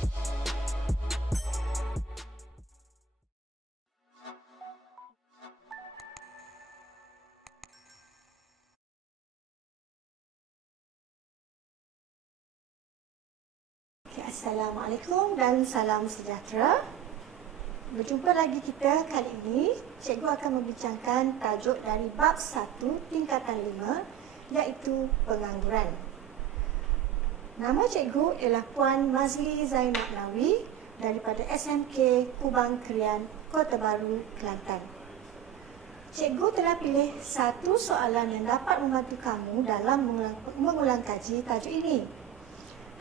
Assalamualaikum dan salam sejahtera. Berjumpa lagi kita kali ini. Cikgu akan membincangkan tajuk dari bab 1 tingkatan 5 iaitu pengangguran. Nama cikgu ialah Puan Mazli Zainab Nawi daripada SMK Kubang Krian, Kota Baru, Kelantan. Cikgu telah pilih satu soalan yang dapat membantu kamu dalam mengulang kaji tajuk ini.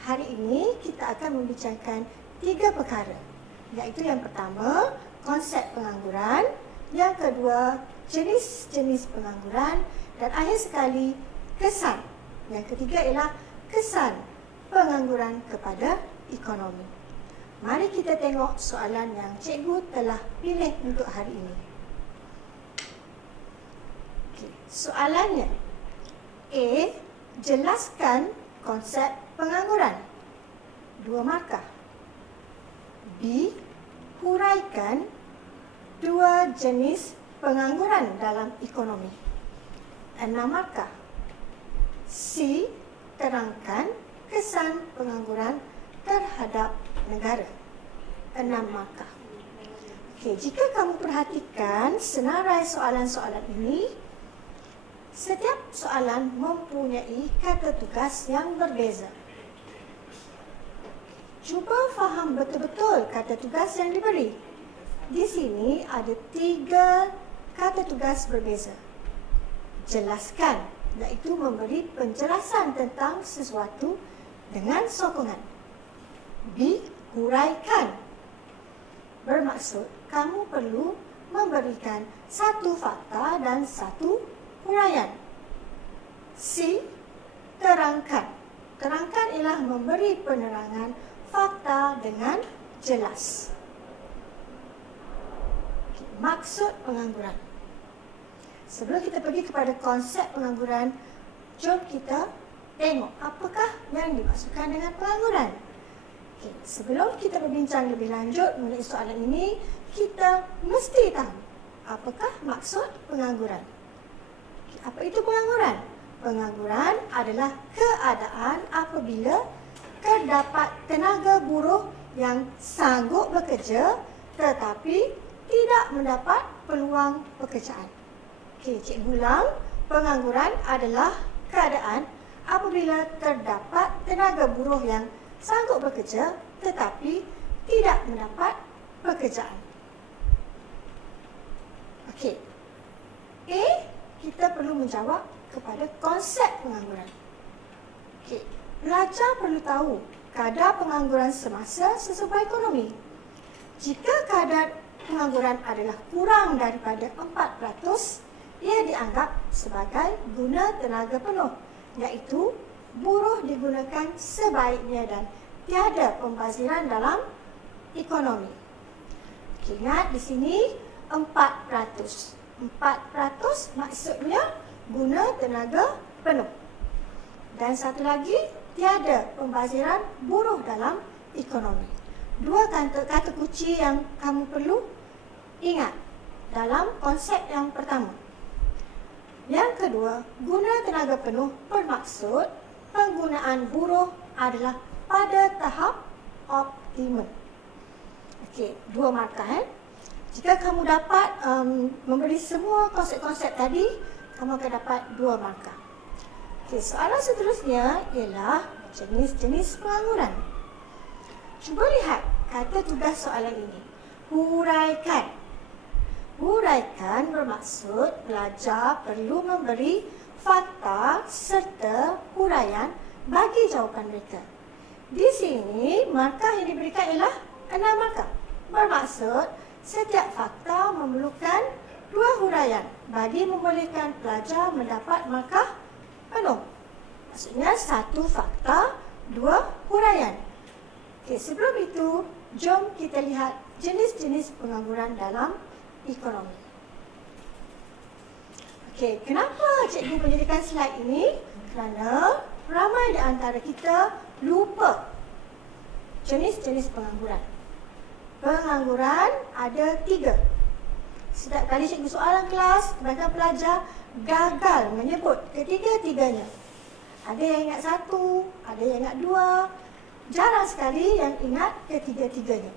Hari ini kita akan membincangkan 3 perkara, iaitu yang pertama, konsep pengangguran, yang kedua, jenis-jenis pengangguran, dan akhir sekali, kesan. Yang ketiga ialah kesan pengangguran kepada ekonomi. Mari kita tengok soalan yang cikgu telah pilih untuk hari ini. Soalannya, A. Jelaskan konsep pengangguran. 2 markah. B. Huraikan 2 jenis pengangguran dalam ekonomi. 6 markah. C. Terangkan kesan pengangguran terhadap negara. 6 markah. Okey, jika kamu perhatikan senarai soalan-soalan ini, setiap soalan mempunyai kata tugas yang berbeza. Cuba faham betul-betul kata tugas yang diberi. Di sini ada 3 kata tugas berbeza. Jelaskan, iaitu memberi penjelasan tentang sesuatu dengan sokongan. B. Huraikan, bermaksud kamu perlu memberikan satu fakta dan satu huraian. C. Terangkan. Terangkan ialah memberi penerangan fakta dengan jelas. Maksud pengangguran. Sebelum kita pergi kepada konsep pengangguran, jom kita tengok apakah yang dimaksudkan dengan pengangguran. Okey, sebelum kita berbincang lebih lanjut mengenai soalan ini, kita mesti tahu apakah maksud pengangguran. Apa itu pengangguran? Pengangguran adalah keadaan apabila terdapat tenaga buruh yang sanggup bekerja tetapi tidak mendapat peluang pekerjaan. Okey, cikgu ulang. Pengangguran adalah keadaan apabila terdapat tenaga buruh yang sanggup bekerja tetapi tidak mendapat pekerjaan. Okey. A, kita perlu menjawab kepada konsep pengangguran. Okey. Pelajar perlu tahu kadar pengangguran semasa sesuai ekonomi. Jika kadar pengangguran adalah kurang daripada 4%, ia dianggap sebagai guna tenaga penuh, iaitu buruh digunakan sebaiknya dan tiada pembaziran dalam ekonomi. Okay, ingat di sini 4%. 4% maksudnya guna tenaga penuh. Dan satu lagi, tiada pembaziran buruh dalam ekonomi. 2 kata kunci yang kamu perlu ingat dalam konsep yang pertama. Yang kedua, guna tenaga penuh bermaksud penggunaan buruh adalah pada tahap optimum. Okey, 2 markah. Jika kamu dapat memberi semua konsep-konsep tadi, kamu akan dapat 2 markah. Okey, soalan seterusnya ialah jenis-jenis pengangguran. Cuba lihat kata tugas soalan ini. Huraikan. Huraikan bermaksud pelajar perlu memberi fakta serta huraian bagi jawapan mereka. Di sini, markah yang diberikan ialah 6 markah. Bermaksud, setiap fakta memerlukan 2 huraian bagi membolehkan pelajar mendapat markah penuh. Maksudnya, 1 fakta, 2 huraian. Okey, sebelum itu, jom kita lihat jenis-jenis pengangguran dalam ekonomi. Okey, kenapa cikgu menjadikan slide ini? Kerana ramai di antara kita lupa. jenis-jenis pengangguran. Pengangguran ada 3. Setiap kali cikgu soalan kelas, kebanyakan pelajar gagal menyebut ketiga-tiganya. Ada yang ingat 1, ada yang ingat 2, jarang sekali yang ingat ketiga-tiganya.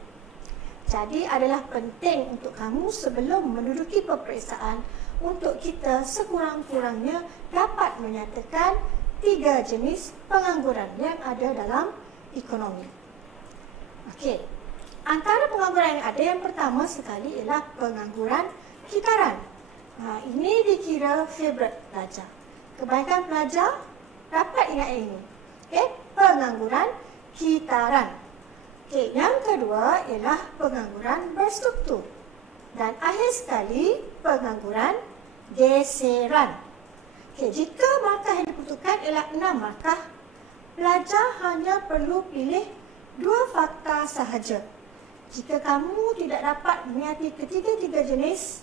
Jadi adalah penting untuk kamu sebelum menduduki peperiksaan untuk kita sekurang-kurangnya dapat menyatakan 3 jenis pengangguran yang ada dalam ekonomi. Okey. Antara pengangguran yang ada, yang pertama sekali ialah pengangguran kitaran. Ini dikira favourite pelajar. Kebanyakan pelajar dapat ingat ini. Okey, pengangguran kitaran. Okey, yang kedua ialah pengangguran berstruktur. Dan akhir sekali pengangguran geseran. Okey, jika markah yang dibutuhkan ialah 6 markah, pelajar hanya perlu pilih 2 fakta sahaja. Jika kamu tidak dapat mengerti ketiga-tiga jenis,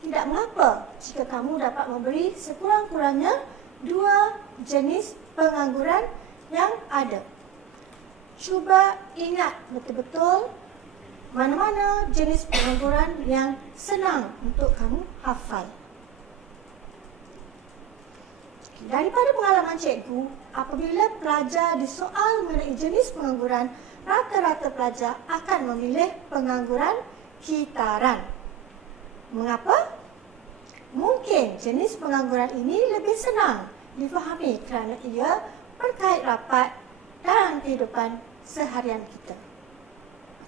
tidak mengapa jika kamu dapat memberi sekurang-kurangnya 2 jenis pengangguran yang ada. Cuba ingat betul-betul mana-mana jenis pengangguran yang senang untuk kamu hafal. Daripada pengalaman cikgu, apabila pelajar disoal mengenai jenis pengangguran, rata-rata pelajar akan memilih pengangguran kitaran. Mengapa? Mungkin jenis pengangguran ini lebih senang difahami kerana ia berkait rapat dalam kehidupan seharian kita.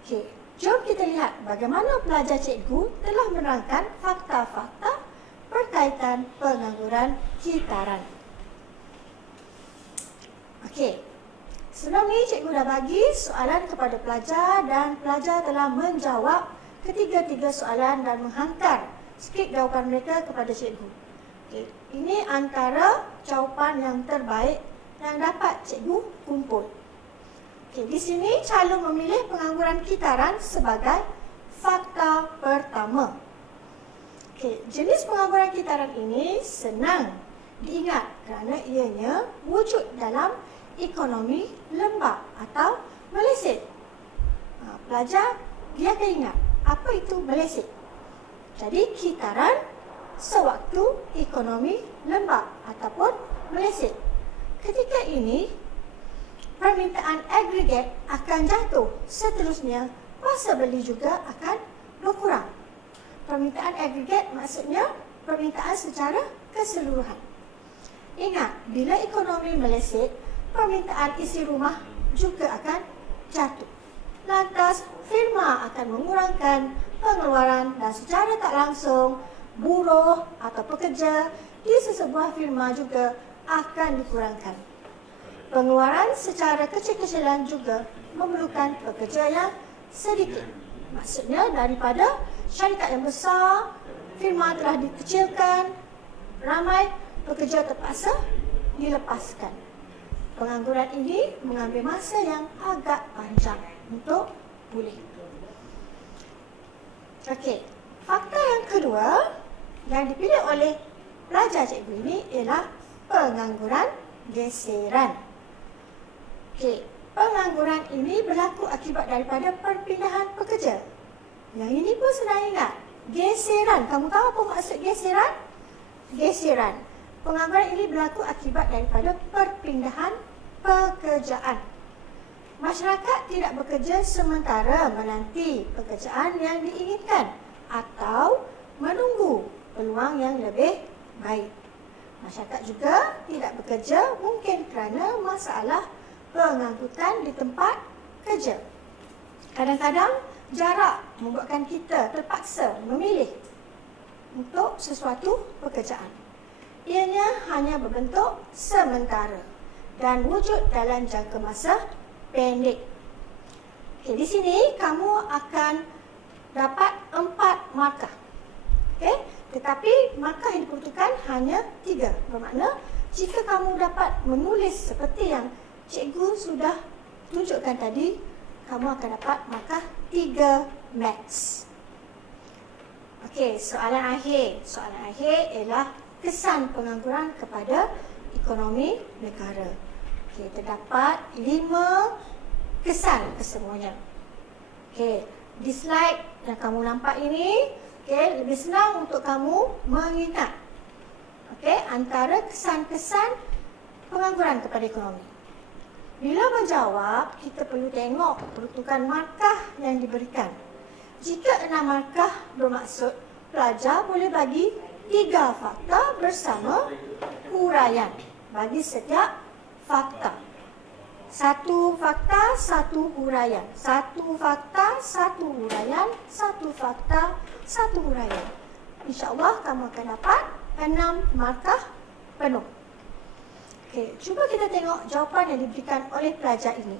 Okey, jom kita lihat bagaimana pelajar cikgu telah menerangkan fakta-fakta berkaitan pengangguran kitaran. Okey, sebelum ni cikgu dah bagi soalan kepada pelajar dan pelajar telah menjawab ketiga-tiga soalan dan menghantar skrip jawapan mereka kepada cikgu. Okey, ini antara jawapan yang terbaik yang dapat cikgu kumpul. Okey, di sini calon memilih pengangguran kitaran sebagai fakta pertama. Okey, jenis pengangguran kitaran ini senang diingat kerana ianya wujud dalam ekonomi lembap atau meleset. Pelajar dia akan ingat apa itu meleset. Jadi kitaran sewaktu ekonomi lembap ataupun meleset. Ketika ini permintaan agregat akan jatuh, seterusnya kuasa beli juga akan berkurang. Permintaan agregat maksudnya permintaan secara keseluruhan. Ingat, bila ekonomi meleset, permintaan isi rumah juga akan jatuh. Lantas, firma akan mengurangkan pengeluaran dan secara tak langsung, buruh atau pekerja di sesebuah firma juga akan dikurangkan. Pengeluaran secara kecil-kecilan juga memerlukan pekerja yang sedikit. Maksudnya, daripada syarikat yang besar, firma telah dikecilkan, ramai pekerja terpaksa dilepaskan. Pengangguran ini mengambil masa yang agak panjang untuk pulih. Okey, fakta yang kedua yang dipilih oleh pelajar cikgu ini ialah pengangguran geseran. Okey, pengangguran ini berlaku akibat daripada perpindahan pekerja. Yang ini pun senang ingat. Geseran, kamu tahu apa maksud geseran? Geseran. Pengangguran ini berlaku akibat daripada perpindahan pekerjaan. Masyarakat tidak bekerja sementara menanti pekerjaan yang diinginkan atau menunggu peluang yang lebih baik. Masyarakat juga tidak bekerja mungkin kerana masalah pengangkutan di tempat kerja. Kadang-kadang jarak membuatkan kita terpaksa memilih untuk sesuatu pekerjaan. Ianya hanya berbentuk sementara dan wujud dalam jangka masa pendek. Okey, di sini kamu akan dapat 4 markah. Okey, tetapi markah yang diperlukan hanya 3. Bermakna jika kamu dapat menulis seperti yang cikgu sudah tunjukkan tadi, kamu akan dapat markah 3 max. Okey, soalan akhir. Soalan akhir ialah kesan pengangguran kepada ekonomi negara. Okey, terdapat 5 kesan kesemuanya. Okey, di slide yang kamu nampak ini, okey, lebih senang untuk kamu mengingat. Okey, antara kesan-kesan pengangguran kepada ekonomi. Bila menjawab, kita perlu tengok peruntukan markah yang diberikan. Jika 6 markah bermaksud, pelajar boleh bagi 3 fakta bersama huraian bagi setiap fakta. 1 fakta, 1 huraian. 1 fakta, 1 huraian. 1 fakta, 1 huraian. InsyaAllah kamu akan dapat 6 markah penuh. Okey, cuba kita tengok jawapan yang diberikan oleh pelajar ini.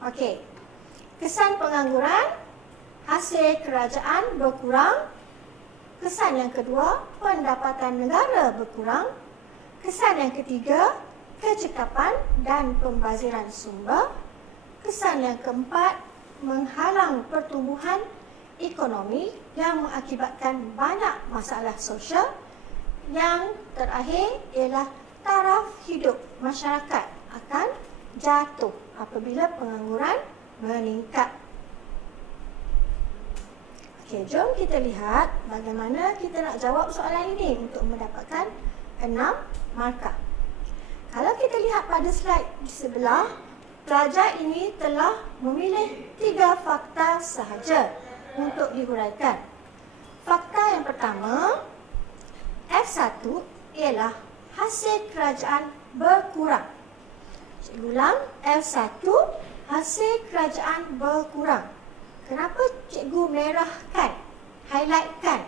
Okey, kesan pengangguran, hasil kerajaan berkurang. Kesan yang kedua, pendapatan negara berkurang. Kesan yang ketiga, kecekapan dan pembaziran sumber. Kesan yang keempat, menghalang pertumbuhan ekonomi yang mengakibatkan banyak masalah sosial. Yang terakhir ialah taraf hidup masyarakat akan jatuh apabila pengangguran meningkat. Okey, jom kita lihat bagaimana kita nak jawab soalan ini untuk mendapatkan 6 markah. Kalau kita lihat pada slide di sebelah, pelajar ini telah memilih 3 fakta sahaja untuk dihuraikan. Fakta yang pertama, F1 ialah hasil kerajaan berkurang. Cikgu ulang, F1 hasil kerajaan berkurang. Kenapa cikgu merahkan, highlightkan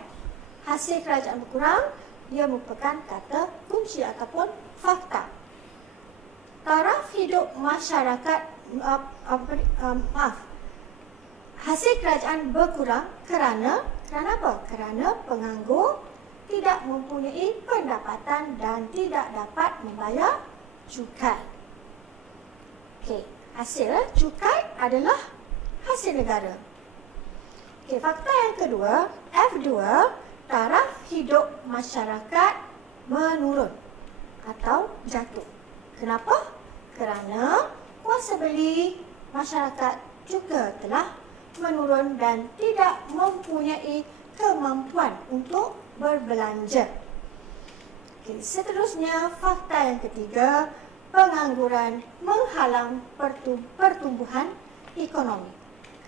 hasil kerajaan berkurang? Ia merupakan kata kunci ataupun fakta. Taraf hidup masyarakat, hasil kerajaan berkurang kerana apa? Kerana penganggur tidak mempunyai pendapatan dan tidak dapat membayar cukai. Okey, hasil cukai adalah hasil negara. Okey, fakta yang kedua, F2, taraf hidup masyarakat menurun atau jatuh. Kenapa? Kerana kuasa beli masyarakat juga telah menurun dan tidak mempunyai kemampuan untuk berbelanja. Okey, seterusnya, fakta yang ketiga, pengangguran menghalang pertumbuhan ekonomi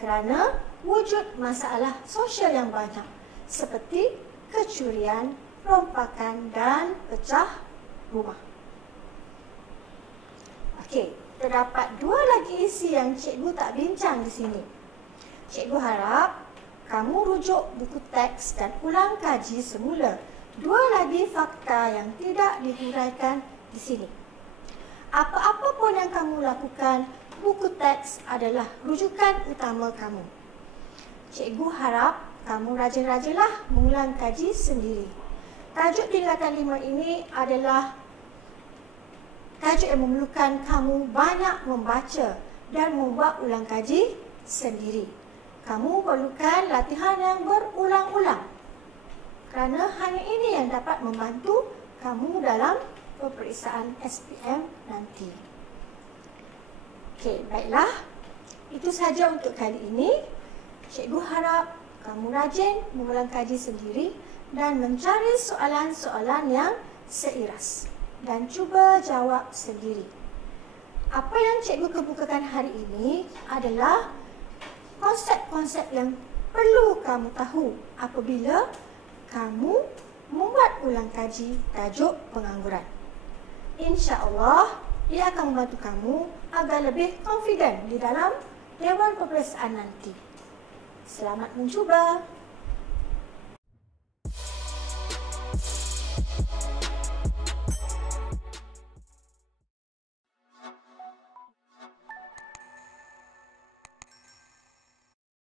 kerana wujud masalah sosial yang banyak seperti kecurian, rompakan dan pecah rumah. Okey, terdapat 2 lagi isi yang cikgu tak bincang di sini. Cikgu harap kamu rujuk buku teks dan ulang kaji semula 2 lagi fakta yang tidak dihuraikan di sini. Apa-apa pun yang kamu lakukan, buku teks adalah rujukan utama kamu. Cikgu harap kamu rajin-rajinlah mengulang kaji sendiri. Tajuk tingkatan 5 ini adalah tajuk yang memerlukan kamu banyak membaca dan membuat ulang kaji sendiri. Kamu perlukan latihan yang berulang-ulang kerana hanya ini yang dapat membantu kamu dalam peperiksaan SPM nanti. Okey, baiklah. Itu sahaja untuk kali ini. Cikgu harap kamu rajin mengulang kaji sendiri dan mencari soalan-soalan yang seiras dan cuba jawab sendiri. Apa yang cikgu kemukakan hari ini adalah konsep-konsep yang perlu kamu tahu apabila kamu membuat ulang kaji tajuk pengangguran. InsyaAllah, ia akan membantu kamu agar lebih confident di dalam dewan peperiksaan nanti. Selamat mencuba!